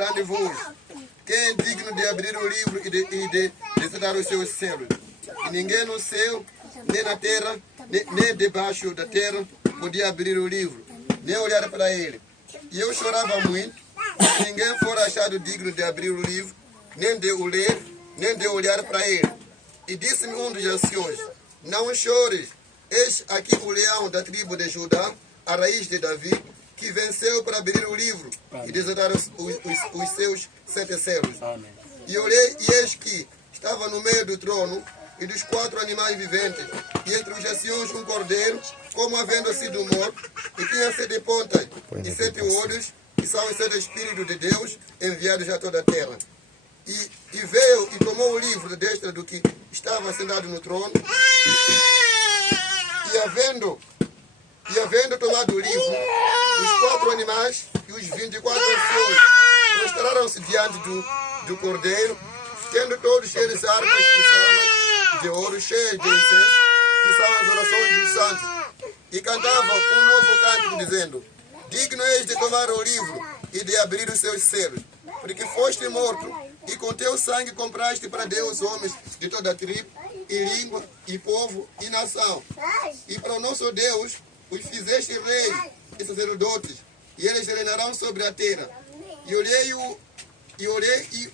grande-vos. Quem é digno de abrir o livro e de desatar os seus selos? E ninguém no céu, nem na terra, nem debaixo da terra podia abrir o livro, nem olhar para ele. E eu chorava muito, que ninguém fora achado digno de abrir o livro, nem de o ler, nem de olhar para ele. E disse-me um dos anciões: não chores, eis aqui o leão da tribo de Judá, a raiz de Davi, que venceu para abrir o livro e desatar os seus 7 selos. Amém. E olhei, e eis que estava no meio do trono e dos 4 animais viventes, e entre os anciões um cordeiro, como havendo sido morto, e tinha 7 pontas e 7 olhos, que são os 7 Espíritos de Deus enviados a toda a terra. E veio e tomou o livro da destra do que estava sentado no trono, e havendo tomado o livro, os 4 animais e os 24 anciões prostraram-se diante do cordeiro, tendo todos eles armas e salvas de ouro cheias de incenso, que são as orações dos santos, e cantavam um novo cântico, dizendo: digno és de tomar o livro e de abrir os seus selos, porque foste morto, e com teu sangue compraste para Deus homens de toda a tribo, e língua, e povo, e nação. E para o nosso Deus os fizeste reis e sacerdotes, e eles reinarão sobre a terra. E olhei e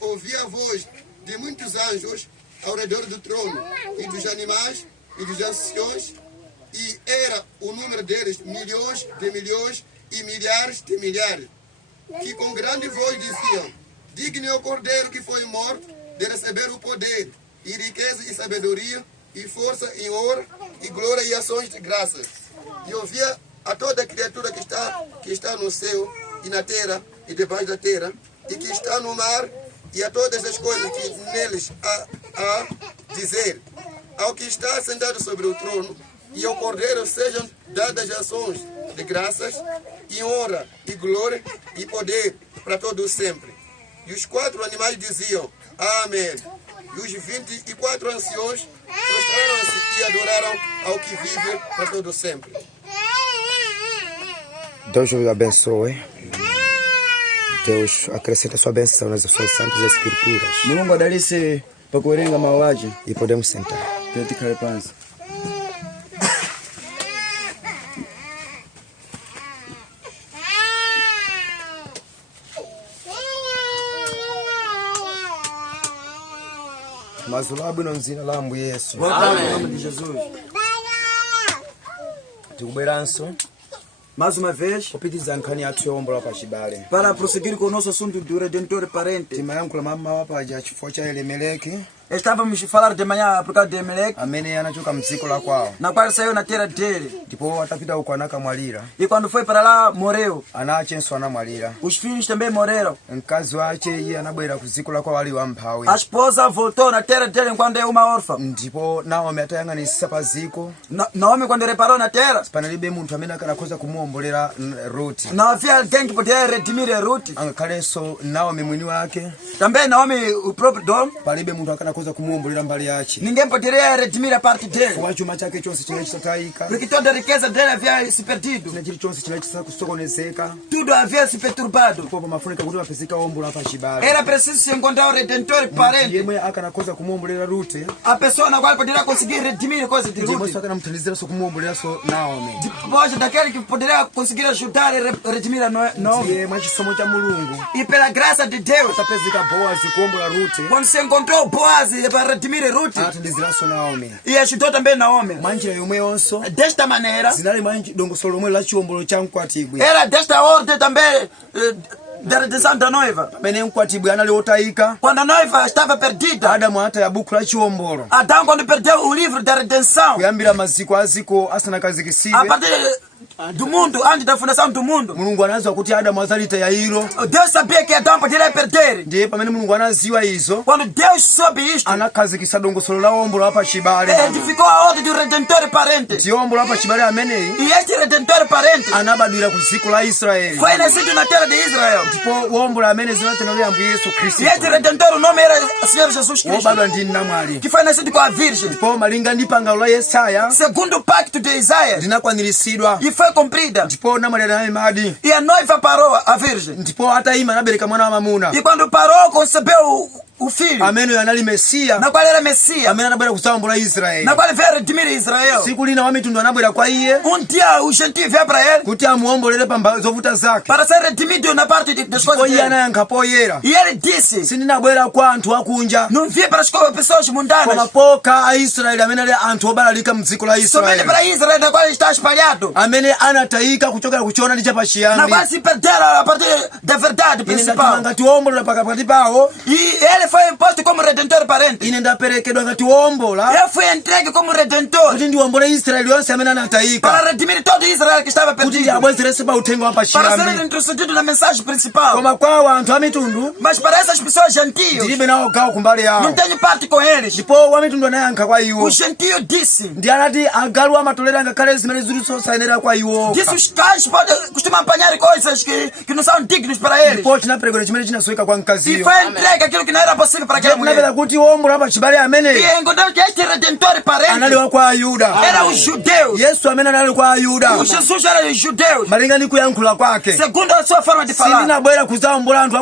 ouvi a voz de muitos anjos ao redor do trono, e dos animais, e dos anciões, e era o número deles milhões de milhões e milhares de milhares, que com grande voz diziam: digno é o cordeiro que foi morto de receber o poder, e riqueza e sabedoria, e força e honra, e glória e ações de graças. E ouvia a toda criatura que está no céu e na terra e debaixo da terra, e que está no mar, e a todas as coisas que neles há dizer: ao que está sentado sobre o trono e ao cordeiro sejam dadas ações de graças, e honra, e glória, e poder para todos sempre. E os 4 animais diziam: amém. E os 24 anciões prostraram-se e adoraram ao que vive para todo sempre. Deus o abençoe. Deus acrescenta sua bênção nas suas santas escrituras. Mungu adalise pa kuerenga mauaji. E podemos sentar. Katika panza. Mazulabu no mzina la Ambu Yesu. Amém. De Jesus. Tikuberanso mais uma vez kupitiriza nkhani yathu yowombola pa chibale para prosseguir com o nosso assunto do Redentor Parente. timayankhula mama wapa ja chifukwa cha Elimeleki. Estávamos a falar de manhã por causa de Elimeleki, amene anachoka mdziko la kwawo, na qual saiu na terra dele. ndipo atapita uko anakamwalira. E quando foi para lá morreu. Anachenso anamwalira. Os filhos também morreram. Mkazi wace iye anabwera ku dziko la kwawo ali wamphawi. A esposa voltou na terra dele enquanto é uma órfã. Ndipo Naomi atayang'anisisa pa dziko. Naomi quando reparou na terra, panalibe munthu amene akanakhoza kumuombolera Ruti. não havia alguém que poderia redimir Ruth. Angakhalenso Naomi mwini wake. Também Naomi o próprio dono. Palibe munthu akanakhoza kumuombolera mbali yace. Ninguém poderia redimir a parte dele. Kwa chuma chake chonse chinali chitatayika. Porque toda a riqueza dele havia se perdido. Na chilichonse chinali chisakusokonezeka. Tudo havia se perturbado. Popo mafunika kuti mapezeka wombola pa chibale. Era preciso se encontrar o Redentor Parente. Yemwe akanakhoza kumuombolera Ruti. A pessoa na qual poderia conseguir redimir coisas de Ruth. Yemwe akanamuthandiziranso kumuomboleranso Naomi. Depois daquele que poderia conseguir ajudar e redimir a Naomi. Yemwe chisomo cha Mulungu. E pela graça de Deus, atapezeka Boazi kuombola Ruti. quando se encontrou Boaz para redimir Ruth, athandiziranso Naomi. E ajudou também Naomi. Mwanjira yomwe yonso. Desta maneira, zinali mwanji dongosolo lomwe la chiwombolo cha mkwatibwe. Era desta ordem também da redenção da noiva. Pamene mkwatibwe anali otayika. Quando a noiva estava perdida, Adamu ataya buku la chiwombolo. Adão quando perdeu o livro da redenção, kuyambira maziko aziko asanakazikisiwe. A partir do mundo, antes da fundação do mundo, Mulungu anaziwa kuti Adamu azalita hilo. Deus sabia que Adão poderia perder. Ndiye pamene Mulungu anaziwa izo, quando Deus soube isto, anakhazikisa dongosolo la wombolo apa chibale. Edificou a ordem do Redentor Parente. Ndiye wombolo apa chibale ameneyi. E este Redentor Parente anabadwira ku dziko la Israeli. Foi nascido na terra de Israel. Ndipo wombolo amene zinatengera Ambu Yesu Kristo. E este Redentor, o nome era Senhor Jesus Cristo. Wobadwa ndi namwali. Que foi nascido com a Virgem. Ndipo malinga ndi pangano la Yesaya, segundo o pacto de Isaías, linakwaniritsidwa. E foi foi cumprida. ndipo namwali naye madi E a noiva parou, a virgem. ndipo atayima anabereka mwana wa mamuna E quando parou, concebeu o filho, amene anali mesiya na qual era Messias, amene anabwera kusawambula Israeli. na qual veio redimir Israel. Siku lina wamitundu anabwera kwa iye Dia o gentio veio para ele kuti amuombolere pa zovuta zake, para ser redimido na parte das ndipo coisas iye dele. anayankha poyera, E ele disse: sindinabwera kwa anthu akunja não vim para as pessoas koma mundanas, pokha Aisraeli amene ali anthu obalalika mdziko la somente Israeli, para Israel, na qual está espalhado, amene anatayika kuchokera kuchoonadi cha na pachiyambi. qual se perderam a partir da verdade Ine ndatumwa principal. ngati wombola pakati pawo, E ele foi imposto como redentor parente. ine ndaperekedwa ngati wombola Ele foi entregue como redentor kuti ndiwombole Israeli yonse amene para anatayika, redimir todo Israel que estava kuti perdido, abwezerese pa uthenga wa para ser pachiyambi. introduzido na mensagem principal. Koma kwawo anthu a mitundu Mas para essas pessoas gentios, ndilibe nawo gawo kumbali não yawo. tenho parte com eles. Ndipo wamitundu anayankha kwa iwo, O gentio disse: ndi anati agalu amatolera ngakhale zimene zili zosayenera kwa iwo. disse os cães costumam apanhar coisas que não são dignas para eles. Ndipo chinaperekedwa chimene chinasoweka kwa E mkaziyo. foi entregue aquilo que não era possível para aquela Tinapeza mulher. kuti wombola pa chibale amene E encontramos que este redentor anali parente wa kwa Ayuda. era os judeus. Yesu amene anali kwa Ayuda, O Jesus era os judeus, malinga ndi kuyankhula kwake, segundo a sua forma de falar. sindinabwera kuzawombola anthu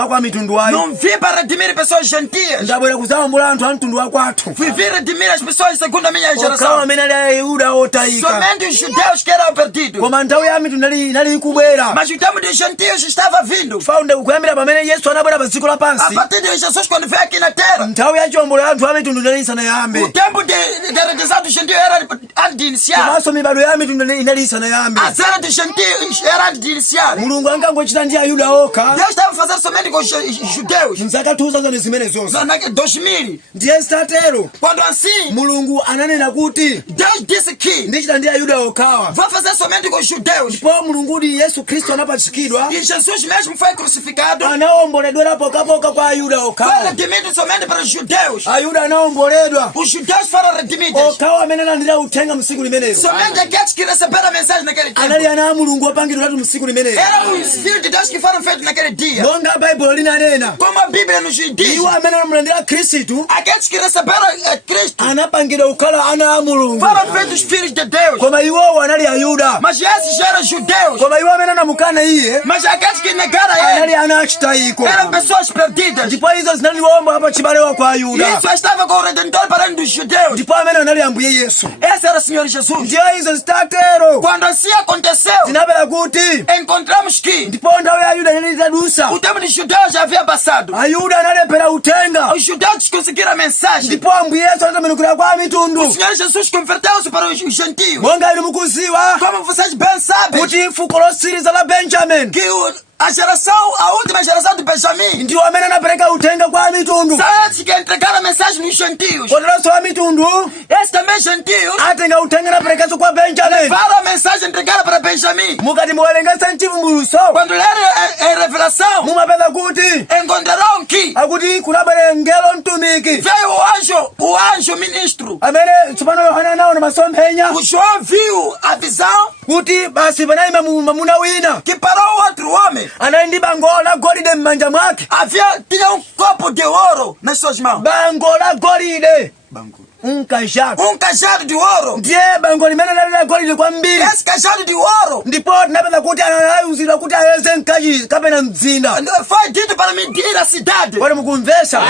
akwa mitundu ayi, Não vim para redimir pessoas gentias. ndabwera kuzawombola anthu a mtundu wa kwathu, Fui vir redimir as pessoas segundo a minha okhawo geração. amene ali Ayuda otayika. Somente os judeus que eram perdidos. Koma nthawi ya mitundu inali ikubwera. Mas o tempo dos gentios estava vindo. Faunde kuyambira pamene Yesu anabwera pa dziko A lapansi, partir de Jesus, quando veio aqui na terra, nthawi ya chiwombolo ya anthu a mitundu inali o isanayambe, tempo de redenção dos gentios era antes de iniciar. komanso mibado ya mitundu inali isanayambe. A era dos gentios era antes de iniciar. Mulungu ankangochita ndi Ayuda okha Deus estava fazendo somente com os judeus. mzaka 2000 zimene zonse. Na 2000. Ndiye zitatero Quando assim, Mulungu ananena kuti Deus disse que ndichita ndi Ayuda okhawa. vai fazer somente com os judeus. Ndipo Mulungu kuti Yesu Khristu anapachikidwa, E Jesus mesmo foi crucificado. anawomboledwera pokapoka kwa Ayuda Foi okhawa. redimido somente para os judeus. Ayuda anawomboledwa Os judeus foram redimidos. okhawa amene analandira uthenga msiku limenelo. Somente aqueles que receberam a mensagem naquele Anali tempo. ana a Mulungu opangidwiratu msiku limenelo. Eram os filhos de Deus que foram feitos naquele dia. Monga Baibulo linanena, Como a Bíblia nos diz, iwo amene analandira Khristu aqueles que receberam Cristo anapangidwa kukhala ana a Mulungu. foram feitos filhos de Deus. Koma iwowo anali Ayuda. Mas esses eram judeus. Koma iwo amene anamukana iye Mas aqueles que negaram anali ele ana achitayiko. eram pessoas perdidas. Ndipo izo zinali wombo pa chibale wa kwa Ayuda. Isso estava com o Redentor parente dos judeus. Ndipo amene anali Ambuye Yesu. Esse era o Senhor Jesus. Ndiyo izo zitatero Quando assim aconteceu, zinapera kuti encontramos que ndipo nthawi ya Ayuda inali itadusa. o tempo dos judeus já havia passado. Ayuda analephera uthenga. Os judeus conseguiram a mensagem. Ndipo Ambuye Yesu anatembenukira kwa O mitundu. Senhor Jesus converteu-se para os gentios. Monga inu mukuziwa Como vocês bem sabem, kuti fuko losiriza la Benjamin que a última geração de Benjamim, ndiwo amene anapereka uthenga kwa mitundu. são esses que entregaram a mensagem nos gentios. Koteronso wa mitundu Esses também gentios atenga uthenga naperekanso kwa Benjamin. levaram a mensagem entregada para Benjamim. Mukati muwerengesa mchivumbuluso Quando leram em Revelação, mumapeza kuti encontrarão que akuti kunabwera mngelo mtumiki veio o anjo ministro. amene tsopano Yohana anaona masomphenya O João viu a visão kuti basi panayima mwamuna wina que parou outro homem. anali ndi bango la golide m'manja mwake. Tinha copo de ouro nas suas mãos. Bango la golide nkajado. Cajado de ouro. Ndiye bango limene lali la golide kwambiri. Esse cajado de ouro Ndipo tinapeza kuti analayuzidwa kuti ayeze mkazi kapena mzinda. foi dito para medir a cidade. Kodi mukumvesa?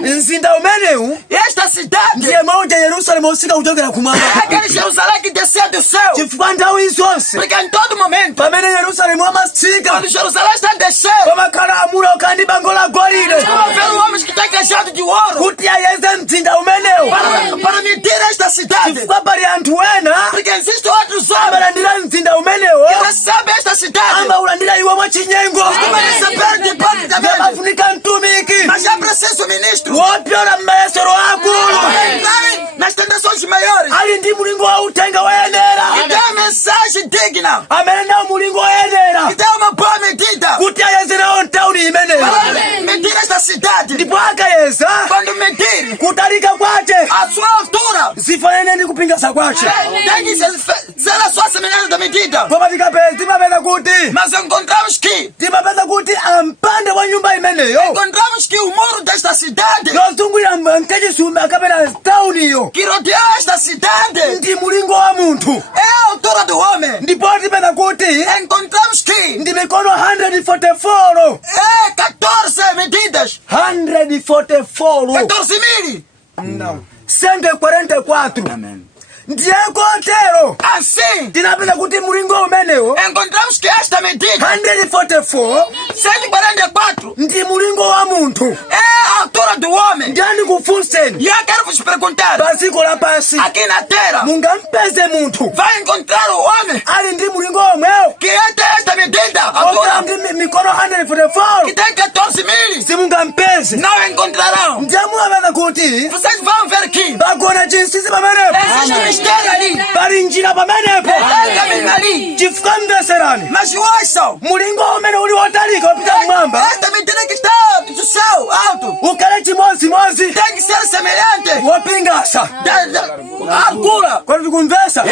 Mzinda umenewu Esta cidade ndiye mauja Yerusalemu osika kuchokera kumwamba. é aquele Jerusalém que desceu do céu. Chifukwa nthawi zonse Porque em todo momento, pamene Yerusalemu amatsika quando Jerusalém está descendo, pamakhala amuna okhala ndi bango la golide vão ver homens que têm cajado de ouro kuti ayeze mzinda umenewu. para medir esta cidade. Chifukwa pali anthu ena Porque existem outros homens amalandira mzinda umenewo que recebem esta cidade. amaulandira iwo mwachinyengo. Costumam receber de parte da mente. Amafunika mtumiki Mas é preciso ministro wopyola m'mayesero akulu entrar nas tentações maiores ali ndi mulingo wa uthenga woyenera e dar a mensagem digna, amene nawo mulingo woyenera e dar uma boa medida kuti ayezerawo ntawuni imeneyo. para medir esta cidade. Ndipo akayeza Quando medir kutalika kwace a sua altura, tifanye nini kupinga sakwache? Tangi zela sua semelhança da medida. Koma timapeza kuti Mas encontramos que ampande wa nyumba imeneyo o muro desta cidade yozungulira mkaji sumba kapena town iyo que rodeia esta cidade ndi mulingo wa munthu é a altura do homem. ndipo tipeza kuti Encontramos que ndi mikono 144 é 14 medidas. 144 14.000. não 144 Amém. ndiye kotero Assim, tinapeza kuti mulingo umenewo encontramos que esta medida 144 144 ndi mulingo wa munthu é a altura do homem. ndani kufunseni E eu quero vos perguntar, pasiko la pasi aqui na terra, mungampeze munthu vai encontrar o homem ali ndi mulingo omwewo que é esta medida, okala altura, ndi mikono que 144 tem 14.000. simungampeze Não encontrarão. ndiye muwapeza kuti Vocês vão ver que bagona chinsinsi pamenepo existe mistério ali. pali njira pamenepo Tem caminho ali. chifukwa mveserani Mas ouçam, mulingo umene uli wotalika wopita mmwamba esta medida que está do céu alto ukhale chimodzimodzi tem que ser semelhante wopingasa da altura. kodi tikumvesa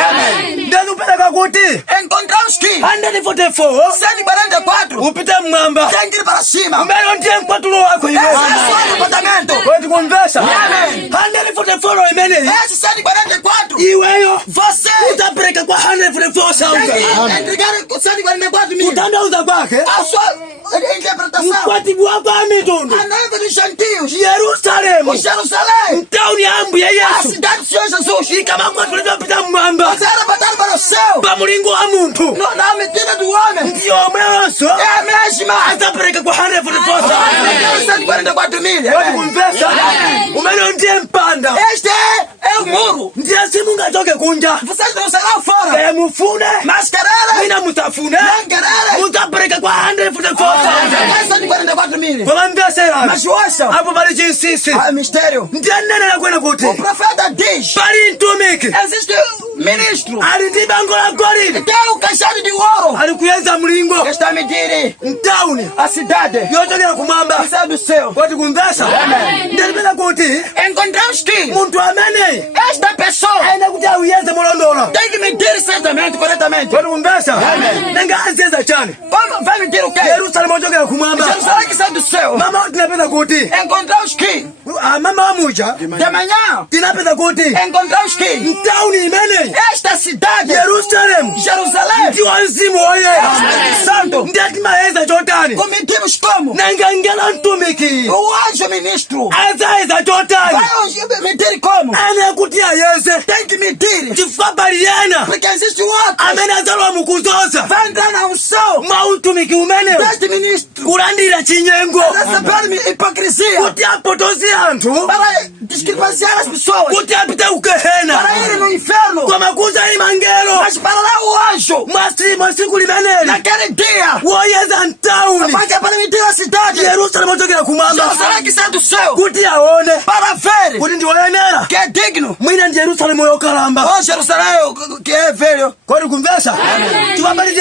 ndiye kupereka kuti Encontramos que 144 144 upite mmwamba tem que ir para cima. umene ndiye mkwatulo wako Esse é iwe o seu departamento. kodi tikumvesa Amen. 144 imeneyi Esse 144 iweyo você utapereka kwa 144,000 tem que entregar 144.000. kutandauza kwake A sua interpretação. mkwatibu wako a mitundu A noiva dos gentios. yerusalemu Em Jerusalém. mtauni ya ambuye A yesu cidade do Senhor Jesus. ikamakwatulizopita mmwamba Mas era batado para o céu. pa mulingo wa munthu Na medida do homem. ndiyo omwewonso É a mesma. azapereka kwa 144,000 144.000. kodi kumvesa umene ndiye mpanda Este é o muro. ndiye simungachoke kunja Vocês não serão fora. kaya mufune Mas quererem. mwina musafune Não quererem. muzapereka kwa 144,000 É 144.000. koma mveserani Mas ouçam. apo pali chinsinsi Há mistério. ndiye nenera kwene kuti O profeta diz. pali mtumiki Existe um ministro. ali ndi bango la golide Tem um cajado de ouro. ali kuyeza mlingo Está a medir mtauni a cidade. yochokera kumwamba Que sai do céu. kodi kumvesa ndilipeza kuti Encontramos que munthu ameneyi esta pessoa ayenera kuti awuyeze molondola tem que medir certamente, corretamente. kodi kumvesa nanga aziyeza chani Vai medir o quê? yerusalemu ochokera kumwamba Jerusalém que sai do céu. mama tinapeza kuti Encontramos que mama wamuja de manhã tinapeza kuti encontramos que mtauni imeneyi esta cidade, yerusalemu Jerusalém, ndi wa mzimu woyera Espírito Santo, ndiye timayeza chotani cometimos como? nanga ngela mtumiki O anjo ministro azayeza chotani vai medir como? ane kuti ayeze Tem que medir, chifukwa pali yena porque existe o outro. amene azalowa mukuzoza Vai entrar na unção mwa utumiki umenewu deste ministro, kulandira chinyengo receber hipocrisia, kuti apotoze anthu para discrepanciar as pessoas, kuti apite kugehena para ir no inferno, koma kuza imangelo mas para lá o anjo, mwasiku limeneli naquele dia, woyeza mtauni vai que é para medir a cidade, yerusalemu ochokera kumwamba Jerusalém que sai do céu, kuti aone para ver kuti ndiwoyenera que é digno. mwina ndi yerusalemu yokalamba Oh, Jerusalém que é velho. kodi kumvesa tiwapalize